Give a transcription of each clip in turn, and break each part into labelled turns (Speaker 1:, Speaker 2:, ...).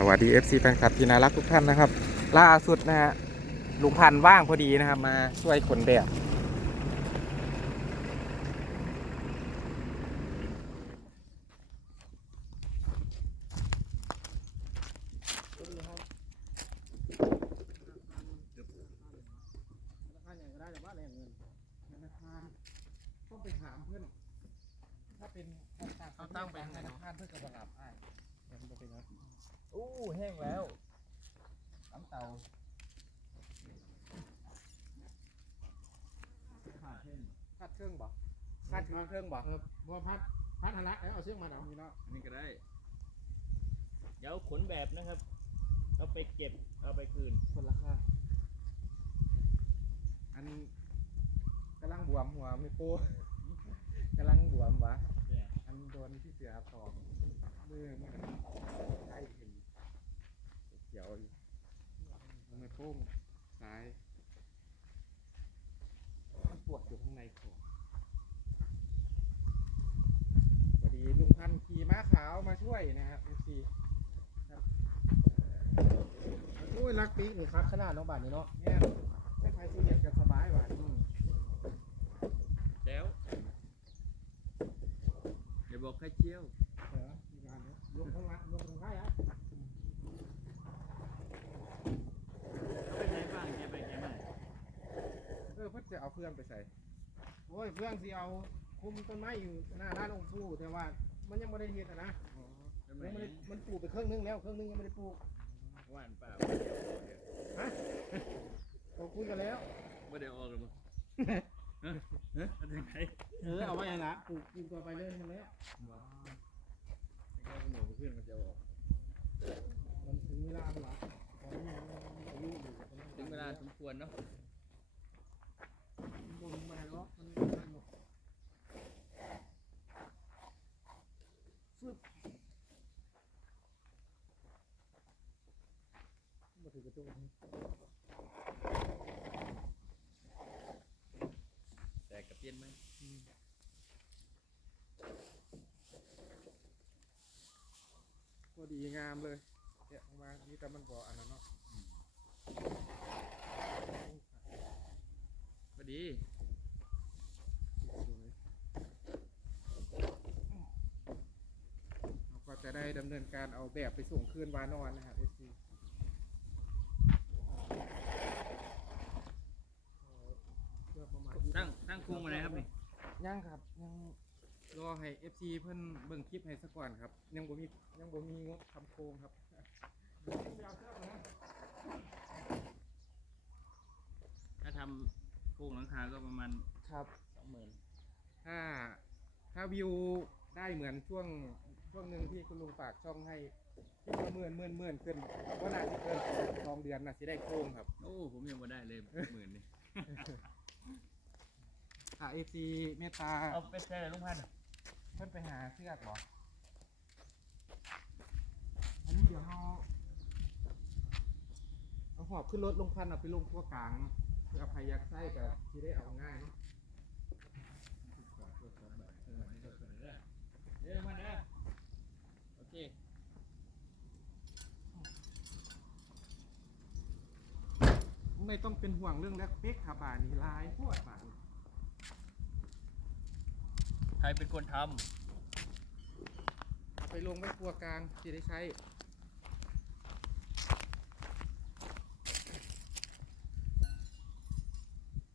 Speaker 1: สวัสดี FC แฟนคลับที่น่ารักทุกท่านนะครับ ล่าสุดนะฮะลุงพันว่างพอดีนะครับ มาช่วยขนแบบ
Speaker 2: ราคาอย่างก็ได้แต่ว่าแรงเงิน
Speaker 1: ธนาคารต้องไปถามเพื่อนถ้าเป็น
Speaker 2: เอาตั้งไป
Speaker 1: ธ
Speaker 2: ข้างใน
Speaker 1: นา
Speaker 2: เนา
Speaker 1: คาเพื่อกระดับอ้ายเดี๋ยวมันจะเป็นครับ
Speaker 2: อู้แห้งแล้วน้ำเตาขาดเส้น
Speaker 1: คาดเครื่องบ่คาดเครื่องบ่
Speaker 2: เออบัวพัดพัดหันละแล้วเอาเสื้อมาเอามีเนาะ
Speaker 3: อันนี้ก็ได้ เดี๋ยวขนแบบนะครับ เอาไปเก็บ เอาไปคืน
Speaker 1: คนละค่าอันกำลังบวมหัวไม่โป้กำลังบวมวะ
Speaker 3: เนี่ย
Speaker 1: อันโดนที่เสือตอกมือมันใกล้ถึงเขียวอยู่มือโป้งซ้ายมันปวดอยู่ข้างในคอพอดีลุงพันธุ์ขี่ม้าขาวมาช่วยนะครับเอฟซี
Speaker 2: โอ้ยรักปีกนี่ครับขนาดน้องบาทนี่เนาะ
Speaker 1: เนี่ยไม่ใครซีเรียสกันสบายว่ะ
Speaker 2: อืม
Speaker 3: แล้วอย่าบอกใครเชี่ยว
Speaker 2: เออมีการเนาะลงข้างละลงข้างใต้อะ
Speaker 3: เอาไปไหนบ้างแกไปแกมา
Speaker 1: เออเพิ่นจะเอาเพื่อนไปใส่
Speaker 2: โอ้ยเพื่อนสิเอาคุมต้นไม้อยู่หน้าร้านองค์ปู่แต่ว่ามันยังไม่ได้เฮ็ดอะนะ
Speaker 3: ทำไม
Speaker 2: ยังไม่ได้มันปลูกไปครึ่งนึงแล้วครึ่งนึงยังไม่ได้ปลูก
Speaker 3: หว่านเปล่า
Speaker 2: เราคุยกันแล้ว
Speaker 3: ไม่ได้ออกหรือมั้งฮะฮะอะไรไง
Speaker 2: เออเอาไว้อย่างละปลูกปลูกต่อไปเรื่อยๆแล้ว
Speaker 3: แค่ขนมเพื่อนมันจะออก
Speaker 2: มันถึงเวลาแล้วล่ะตอนนี้มันอายุอยู่
Speaker 3: ถึงเวลาสมควรเนาะ
Speaker 2: บนมาแล้วมันมันหมดฟึบ มาถึงกระจกนี้
Speaker 3: แต่กระเปียนไหม
Speaker 1: พอดีงามเลยเนี่ยออกมานี่แต่มันบ่อันนั้นเนาะ
Speaker 3: พอดี
Speaker 1: สวยเราก็จะได้ดำเนินการเอาแบบไปส่งคืนวานอนนะครับเอซีเพื่อประมาณ
Speaker 3: ตั้งตั้งโครงมาไหนครับนี่
Speaker 1: ยังครับยังรอให้ FC เพิ่นเบิ่งคลิปให้สักก่อนครับ ยังบ่มียังบ่มีงบทำโครงครับ
Speaker 3: ถ้าทำโครงหลังคาก็ประมาณ
Speaker 1: ครับ
Speaker 3: สองหมื่น
Speaker 1: ถ้าถ้าวิวได้เหมือนช่วงช่วงหนึ่งที่คุณลุงฝากช่องให้ที่ละหมื่นหมื่นหมื่นขึ้นก็น่าจะเกินสองเดือนน่าจะได้โครงครับ
Speaker 3: โอ้ ผมยังไม่ได้เลยหมื่นนี่
Speaker 1: ถ้า FC เมตตา
Speaker 3: เอาไปใช้อะไรลุงพันธุ์
Speaker 1: เพิ่นไปหาเสื้อกบ่อันนี้เดี๋ยวเราเอาหอบขึ้นรถลงพันเอาไปลงทั่วกลางเพื่ออภัยยักไส้กับที่ได้เอาง่ายเนาะ
Speaker 3: เดี๋ยวมาเด้อโอเค
Speaker 1: ไม่ต้องเป็นห่วงเรื่องแลกเป๊กครับบานนี้ลายพวดบาน
Speaker 3: ใครเป็นคนท
Speaker 1: เอาไปลงไว้ครัวกลางที่ได้ใช้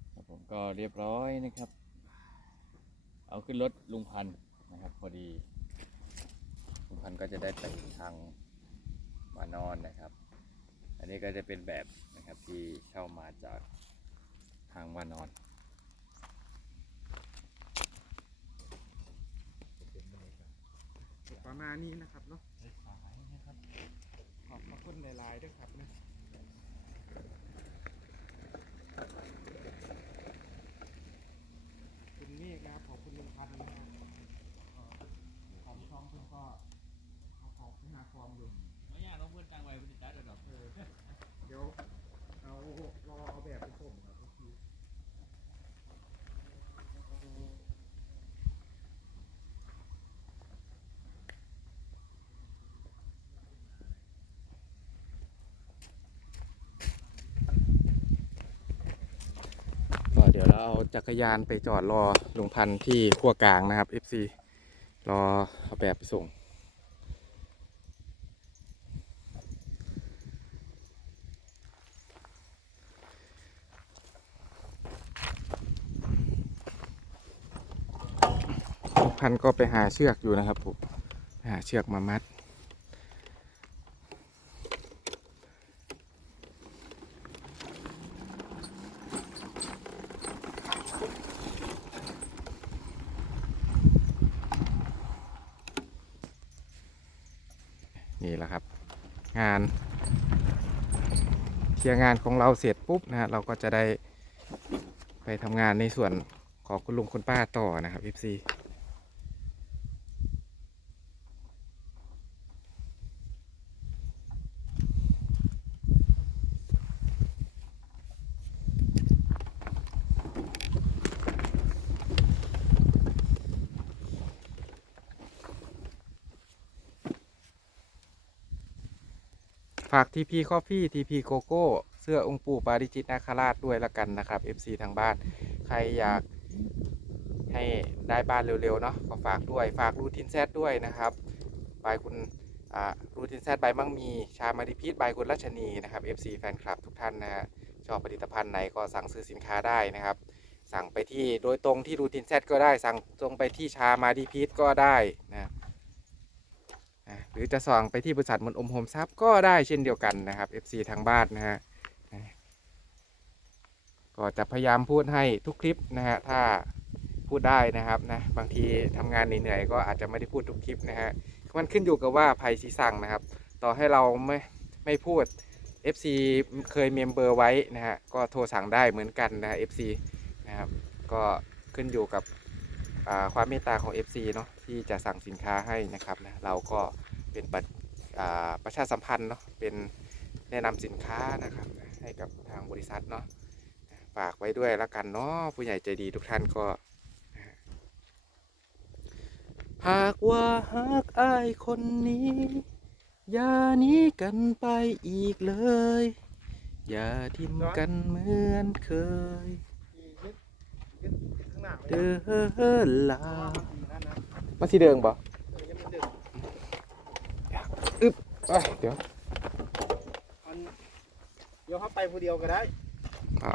Speaker 1: ำ
Speaker 3: ครับผมก็เรียบร้อยนะครับ เอาขึ้นรถลุงพันธุ์นะครับ พอดี ลุงพันธุ์ก็จะได้ไปทางมานอนนะครับ อันนี้ก็จะเป็นแบบนะครับที่เช่ามาจากทางวานอน
Speaker 1: ประมาณนี้นะครับเนาะขอบพระคุณหลายๆด้วยครับนะคุณเมฆนะครับขอบคุณลุงพันธ์นะครับเอ่อของช่องเพิ่นก็เอาของไปหาฟอร์มอยู่
Speaker 3: ไม่ยากเราเพื่อนกลางไว้บริจาคดอก
Speaker 1: เออเดี๋ยวเอารอเอาแบบไปส่งครับก็คือ
Speaker 4: เอาจักรยานไปจอดรอลุงพันธ์ที่ขั้วกลางนะครับ FC รอเอาแบบไปส่ง ลุงพันธ์ก็ไปหาเชือกอยู่นะครับผมไปหาเชือกมามัด นี่แหละครับ งาน เคลียร์งานของเราเสร็จปุ๊บนะฮะเราก็จะได้ไปทำงานในส่วนของคุณลุงคุณป้าต่อนะครับ FC ฝากทีพีคอฟฟี่ทีพีโกโก้เสื้อองค์ปู่ปาริจิตนาคราชด้วยละกันนะครับ FC ทางบ้าน ใครอยากให้ได้บ้านเร็วๆเนาะก็ฝากด้วยฝากรูทินแซดด้วยนะครับบายคุณอ่ารูทินแซดใบมั่งมีชามาดิพีทบายคุณรัชนีนะครับ FC แฟนคลับทุกท่านนะฮะชอบผลิตภัณฑ์ไหนก็สั่งซื้อสินค้าได้นะครับ สั่งไปที่โดยตรงที่รูทินแซดก็ได้สั่งตรงไปที่ชามาดิพีทก็ได้นะ หรือจะส่องไปที่บริษัทมนอมโฮมซับก็ได้เช่นเดียวกันนะครับ FC ทางบ้านนะฮะก็จะพยายามพูดให้ทุกคลิปนะฮะถ้าพูดได้นะครับนะบางทีทำงานเหนื่อยๆก็อาจจะไม่ได้พูดทุกคลิปนะฮะมันขึ้นอยู่กับว่าภัยสีสั่งนะครับ ต่อให้เราไม่ไม่พูด FC เคยเมมเบอร์ไว้นะฮะก็โทรสั่งได้เหมือนกันนะ FC นะครับก็ขึ้นอยู่กับความเมตตาของ FC เนาะที่จะสั่งสินค้าให้นะครับนะเราก็ เป็นประอ่าประชาสัมพันธ์เนาะเป็นแนะนำสินค้านะครับ ให้กับทางบริษัทเนาะฝากไว้ด้วยแล้วกันเนาะผู้ใหญ่ใจดีทุกท่านก็หากว่าหากอายคนนี้ อย่าหนี้กันไปอีกเลย อย่าทิมกันเหมือนเคย
Speaker 2: ยึดยึดยึดข้างหน้าไว้
Speaker 4: เดินลา
Speaker 2: นั่นนะ
Speaker 4: มาสีเดิงบ่
Speaker 2: เออยังมันดึก
Speaker 4: เอ้ยเดี๋ยว
Speaker 2: อันเดี๋ยวเขาไปผู้เดียวก็ได้
Speaker 4: อะ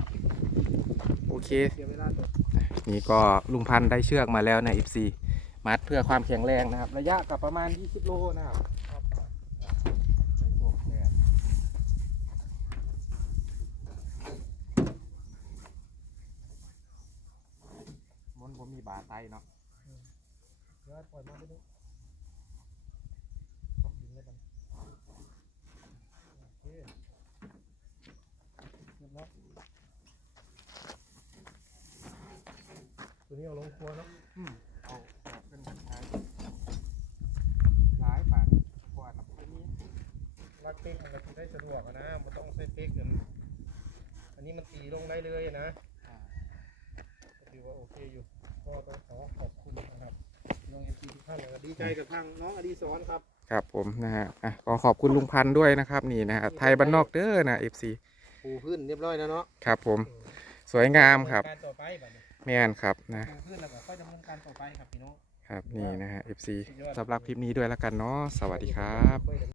Speaker 4: โอเค
Speaker 2: เสียเวลาตัว
Speaker 4: นี่ก็ลุงพันธุ์ได้เชือกมาแล้วนะ FC มัดเพื่อความแข็งแรงนะครับ ระยะกับประมาณ 20 โลนะครับไปส่งแดดมันผมมีบาไตเนาะ
Speaker 2: เดี๋ยวปล่อยมาไปดูตกดินเลยกันโอ เรียบร้อยตัวนี้เอาลงครัวเนาะ
Speaker 4: อืมเอาเป็นแบบใช้หลายบาทกว่านับไปนี้
Speaker 2: รักเป๊กมันก็ได้สะดวกอะนะมันต้องใช้เป๊กกันอันนี้มันตีลงได้เลยนะก็ถือว่าโอเคอยู่ ก็ต้องขอขอบคุณนะครับน้องเอฟซีทุกท่านเลยดีใจกับทางน้องอดีศรครับ
Speaker 4: ครับผมนะฮะอะก็ขอบคุณลุงพันธุ์ด้วยนะครับ นี่นะฮะไทยบ้านนอกเด้อนะ FC
Speaker 2: ปูพื้นเรียบร้อยแล้วเนาะ
Speaker 4: ครับผมสวยงามครับ
Speaker 2: ดำเนินการต่อไปบัดนี้
Speaker 4: แม่นครับนะ
Speaker 2: ปูพื้นแล้วก็ค่อยดำเนินการต่อไปครับพี่น้อง
Speaker 4: ครับนี่นะฮะ FC สำหรับคลิปนี้ด้วยแล้วกันเนาะสวัสดีครับ
Speaker 2: ค่อยดำ